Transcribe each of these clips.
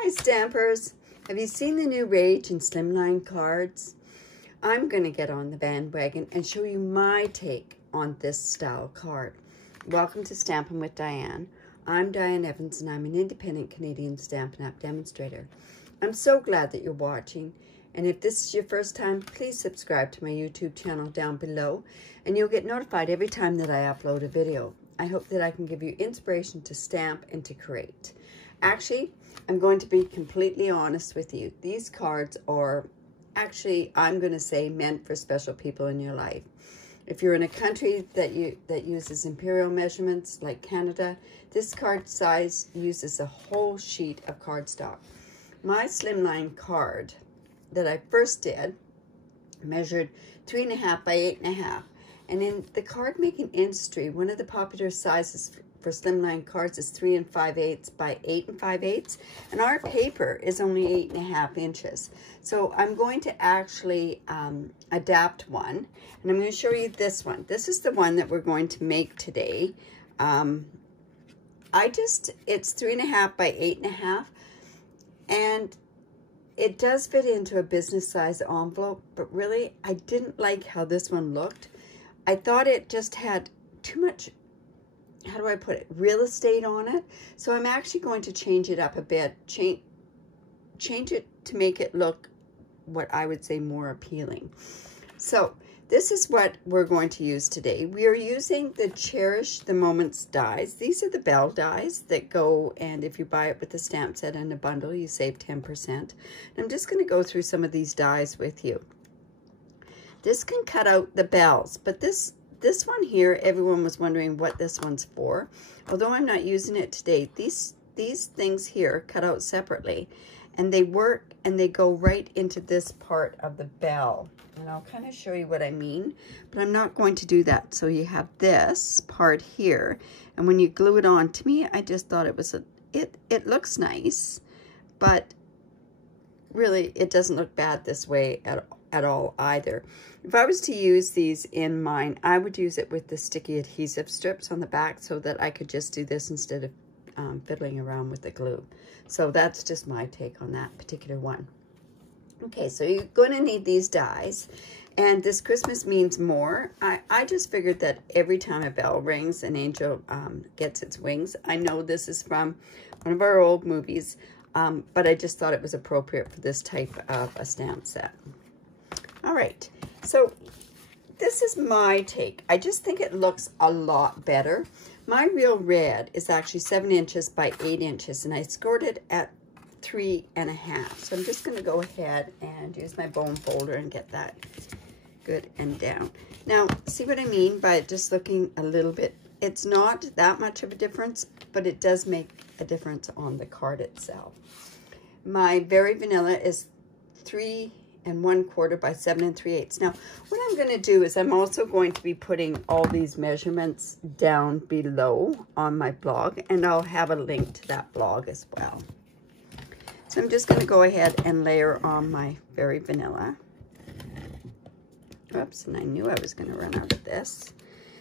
Hi Stampers! Have you seen the new rage in Slimline cards? I'm going to get on the bandwagon and show you my take on this style card. Welcome to Stampin' with Diane. I'm Diane Evans and I'm an independent Canadian Stampin' Up Demonstrator. I'm so glad that you're watching, and if this is your first time, please subscribe to my YouTube channel down below and you'll get notified every time that I upload a video. I hope that I can give you inspiration to stamp and to create. Actually, I'm going to be completely honest with you. These cards are actually, I'm going to say, meant for special people in your life. If you're in a country that uses imperial measurements like Canada, this card size uses a whole sheet of cardstock. My Slimline card that I first did measured 3.5 by 8.5. And in the card making industry, one of the popular sizes for Slimline cards is 3 5/8 by 8 5/8, and our paper is only 8.5 inches. So I'm going to actually adapt one, and I'm going to show you this one. This is the one that we're going to make today. It's 3.5 by 8.5, and it does fit into a business size envelope, but really I didn't like how this one looked. I thought it just had too much, how do I put it, real estate on it. So I'm actually going to change it up a bit, change it to make it look what I would say more appealing. So this is what we're going to use today. We are using the Cherish the Moments dies. These are the bell dies that go, and if you buy it with the stamp set and a bundle, you save 10%. And I'm just going to go through some of these dies with you. This can cut out the bells, but this one here, everyone was wondering what this one's for. Although I'm not using it today, these things here cut out separately, and they work and they go right into this part of the bell. And I'll kind of show you what I mean, but I'm not going to do that. So you have this part here, and when you glue it on, to me, I just thought it was it looks nice, but really it doesn't look bad this way at all either. If I was to use these in mine, I would use it with the sticky adhesive strips on the back so that I could just do this instead of fiddling around with the glue. So that's just my take on that particular one. Okay, so you're going to need these dies, and this Christmas means more. I just figured that every time a bell rings, an angel gets its wings. I know this is from one of our old movies, but I just thought it was appropriate for this type of a stamp set. All right, so this is my take. I just think it looks a lot better. My real red is actually 7 inches by 8 inches, and I scored it at 3.5. So I'm just going to go ahead and use my bone folder and get that good and down. Now, see what I mean by just looking a little bit? It's not that much of a difference, but it does make a difference on the card itself. My Very Vanilla is 3 1/4 by 7 3/8. Now, what I'm going to do is I'm also going to be putting all these measurements down below on my blog, and I'll have a link to that blog as well. So I'm just going to go ahead and layer on my Very Vanilla. Oops, and I knew I was going to run out of this.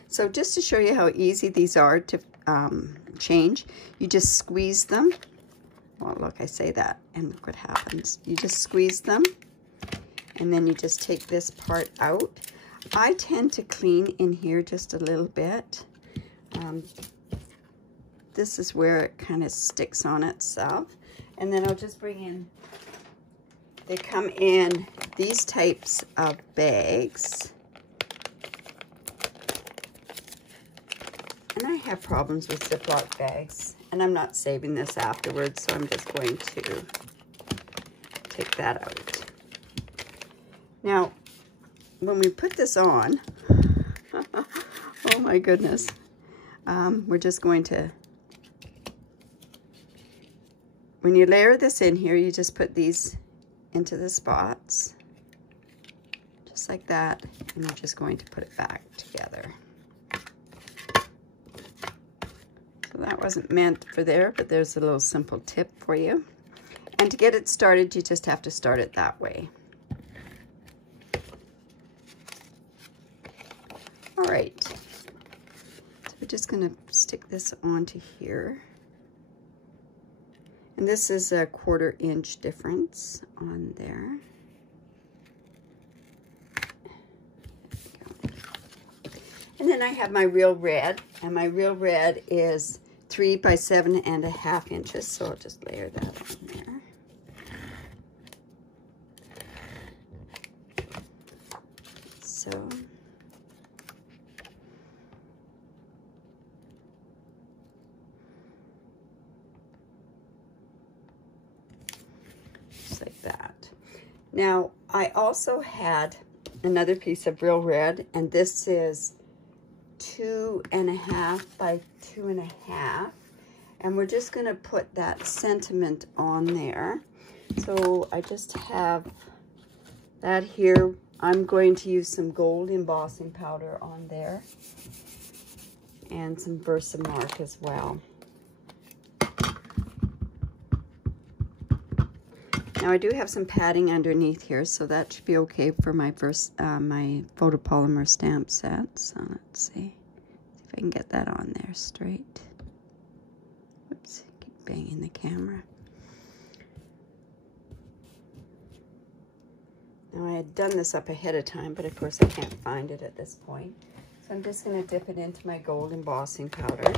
So just to show you how easy these are to change, you just squeeze them. Well, look, I say that, and look what happens. You just squeeze them, and then you just take this part out. I tend to clean in here just a little bit. This is where it kind of sticks on itself. And then I'll just bring in, they come in these types of bags. And I have problems with Ziploc bags, and I'm not saving this afterwards, so I'm just going to take that out. Now, when we put this on, oh my goodness, we're just going to, when you layer this in here, you just put these into the spots, just like that, and you're just going to put it back together. So that wasn't meant for there, but there's a little simple tip for you. And to get it started, you just have to start it that way. All right, so we're just going to stick this onto here. And this is a 1/4 inch difference on there. And then I have my real red, and my real red is 3 by 7.5 inches, so I'll just layer that on there. So, just like that. Now, I also had another piece of real red, and this is 2.5 by 2.5, and we're just going to put that sentiment on there. So I just have that here. I'm going to use some gold embossing powder on there and some Versamark as well. Now I do have some padding underneath here, so that should be okay for my my photopolymer stamp set. So let's see if I can get that on there straight. Oops, keep banging the camera. Now I had done this up ahead of time, but of course I can't find it at this point. So I'm just going to dip it into my gold embossing powder.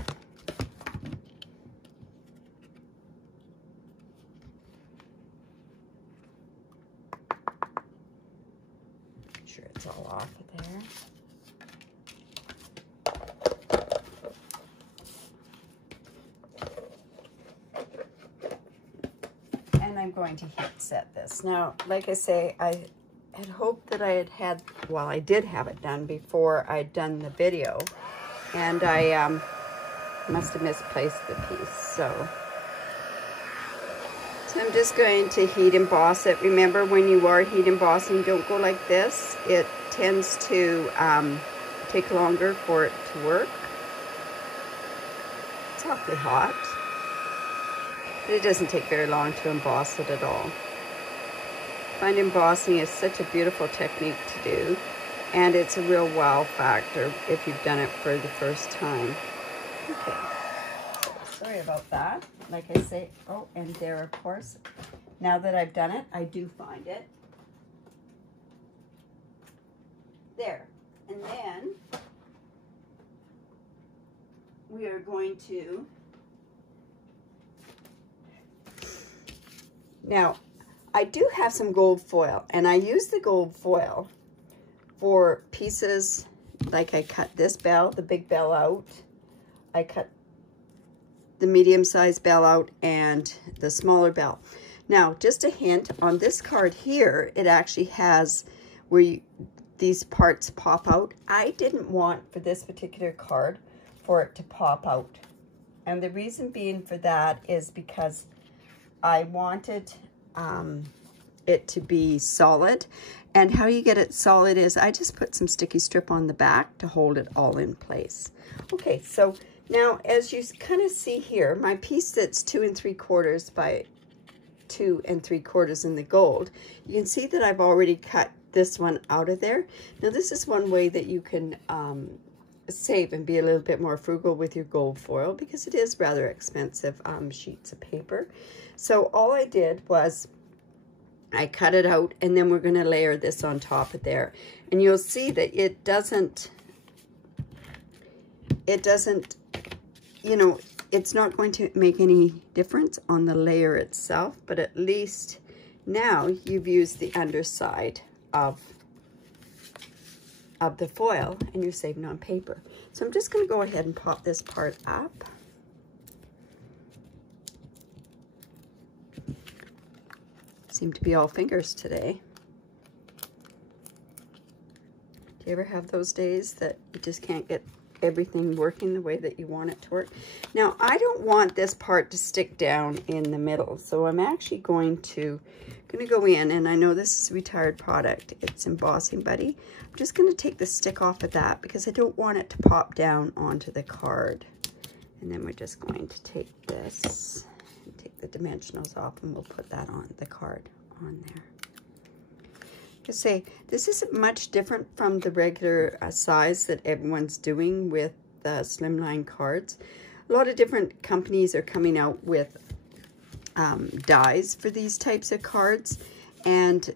Make sure it's all off of there. And I'm going to heat set this. Now, like I say, I had hoped that I had, well, I did have it done before I'd done the video, and I must have misplaced the piece. So I'm just going to heat emboss it. Remember, when you are heat embossing, don't go like this. It tends to take longer for it to work. It's awfully hot. But it doesn't take very long to emboss it at all. I find embossing is such a beautiful technique to do, and it's a real wow factor if you've done it for the first time. Okay, so sorry about that. Like I say, oh, and there, of course, now that I've done it, I do find it. There. And then we are going to, now, I do have some gold foil, and I use the gold foil for pieces, like I cut this bell, the big bell out. I cut the medium-sized bell out and the smaller bell. Now, just a hint, on this card here, it actually has where these parts pop out. I didn't want, for this particular card, for it to pop out. And the reason being for that is because I wanted it to be solid. And how you get it solid is I just put some sticky strip on the back to hold it all in place. Okay, so now as you kind of see here, my piece that's 2 3/4 by 2 3/4 in the gold, you can see that I've already cut this one out of there. Now this is one way that you can save and be a little bit more frugal with your gold foil, because it is rather expensive sheets of paper. So all I did was I cut it out, and then we're going to layer this on top of there. And you'll see that it doesn't, you know, it's not going to make any difference on the layer itself, but at least now you've used the underside of the foil, and you're saving on paper. So I'm just going to go ahead and pop this part up. Seem to be all fingers today. Do you ever have those days that you just can't get everything working the way that you want it to work? Now, I don't want this part to stick down in the middle, so I'm actually going to go in, and I know this is a retired product. It's Embossing Buddy. I'm just going to take the stick off of that because I don't want it to pop down onto the card. And then we're just going to take this and take the dimensionals off, and we'll put that on the card on there. To say, this isn't much different from the regular size that everyone's doing with the Slimline cards. A lot of different companies are coming out with dies for these types of cards, and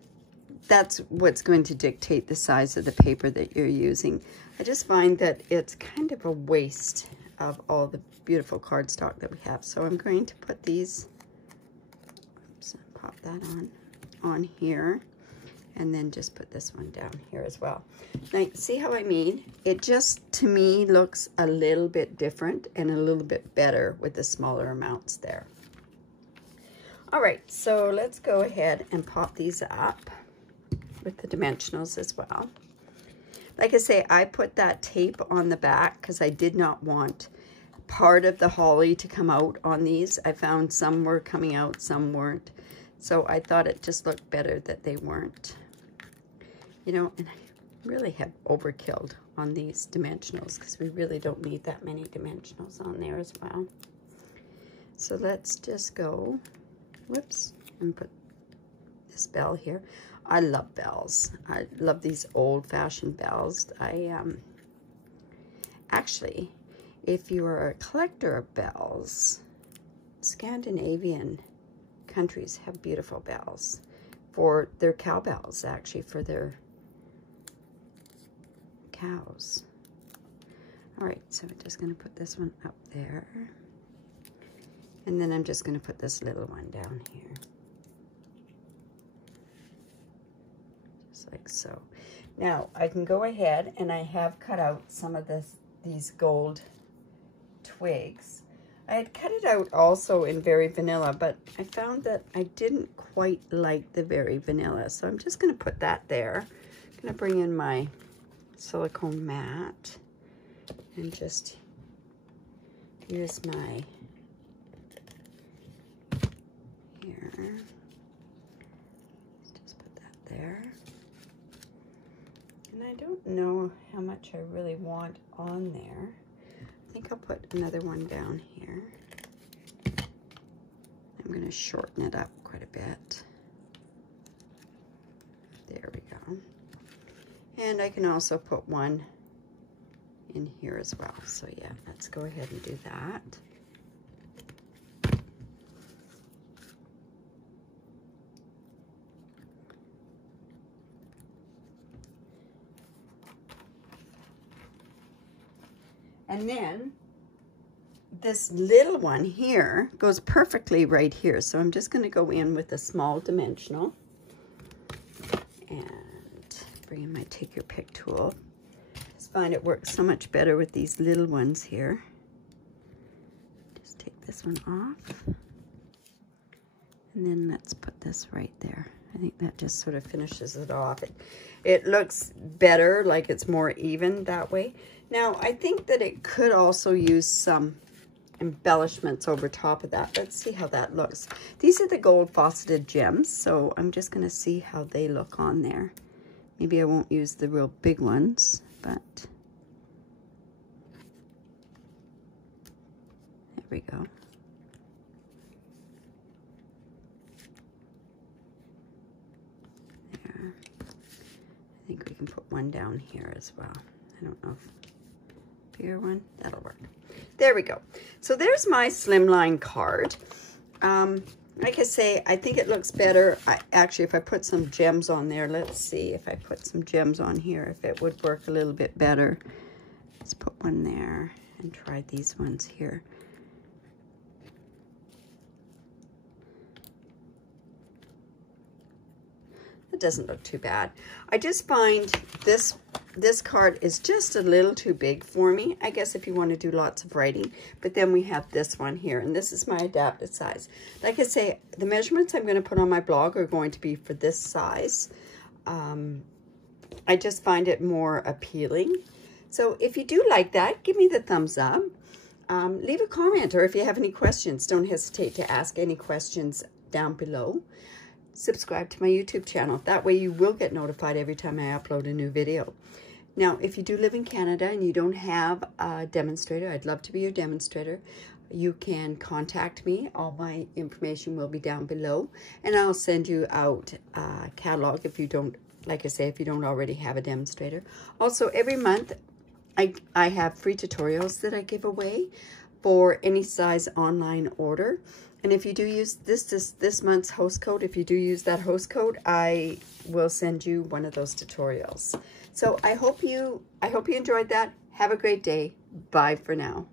that's what's going to dictate the size of the paper that you're using. I just find that it's kind of a waste of all the beautiful cardstock that we have. So I'm going to put these, oops, pop that on here, and then just put this one down here as well. Now, see how I mean? It just, to me, looks a little bit different and a little bit better with the smaller amounts there. All right, so let's go ahead and pop these up with the dimensionals as well. Like I say, I put that tape on the back because I did not want part of the holly to come out on these. I found some were coming out, some weren't. So I thought it just looked better that they weren't. You know, and I really have overkilled on these dimensionals because we really don't need that many dimensionals on there as well. So let's just go, whoops, and put this bell here. I love bells. I love these old-fashioned bells. Actually, if you are a collector of bells, Scandinavian countries have beautiful bells for their cowbells, actually, for their cows. All right, so I'm just going to put this one up there. And then I'm just going to put this little one down here. Like so. Now I can go ahead, and I have cut out some of these gold twigs. I had cut it out also in Very Vanilla, but I found that I didn't quite like the Very Vanilla, so I'm just going to put that there. I'm going to bring in my silicone mat and just use my here. Just put that there. And I don't know how much I really want on there. I think I'll put another one down here. I'm going to shorten it up quite a bit. There we go. And I can also put one in here as well. So yeah, let's go ahead and do that. And then this little one here goes perfectly right here. So I'm just going to go in with a small dimensional and bring in my take your pick tool. I just find it works so much better with these little ones here. Just take this one off. And then let's put this right there. I think that just sort of finishes it off. It looks better, like it's more even that way. Now, I think that it could also use some embellishments over top of that. Let's see how that looks. These are the gold faceted gems, so I'm just going to see how they look on there. Maybe I won't use the real big ones, but there we go. There. I think we can put one down here as well. I don't know if bigger one, that'll work. There we go. So there's my Slimline card. Like I say, I think it looks better. Actually, if I put some gems on there, let's see if I put some gems on here, if it would work a little bit better. Let's put one there and try these ones here. It doesn't look too bad. I just find this card is just a little too big for me. I guess if you want to do lots of writing. But then we have this one here, and this is my adapted size. Like I say, the measurements I'm going to put on my blog are going to be for this size. I just find it more appealing. So if you do like that, give me the thumbs up. Leave a comment, or if you have any questions, don't hesitate to ask any questions down below. Subscribe to my YouTube channel. That way you will get notified every time I upload a new video. Now, if you do live in Canada and you don't have a demonstrator, I'd love to be your demonstrator. You can contact me. All my information will be down below. And I'll send you out a catalog if you don't, like I say, if you don't already have a demonstrator. Also, every month I have free tutorials that I give away for any size online order. And if you do use this month's host code, if you do use that host code, I will send you one of those tutorials. So I hope you enjoyed that. Have a great day. Bye for now.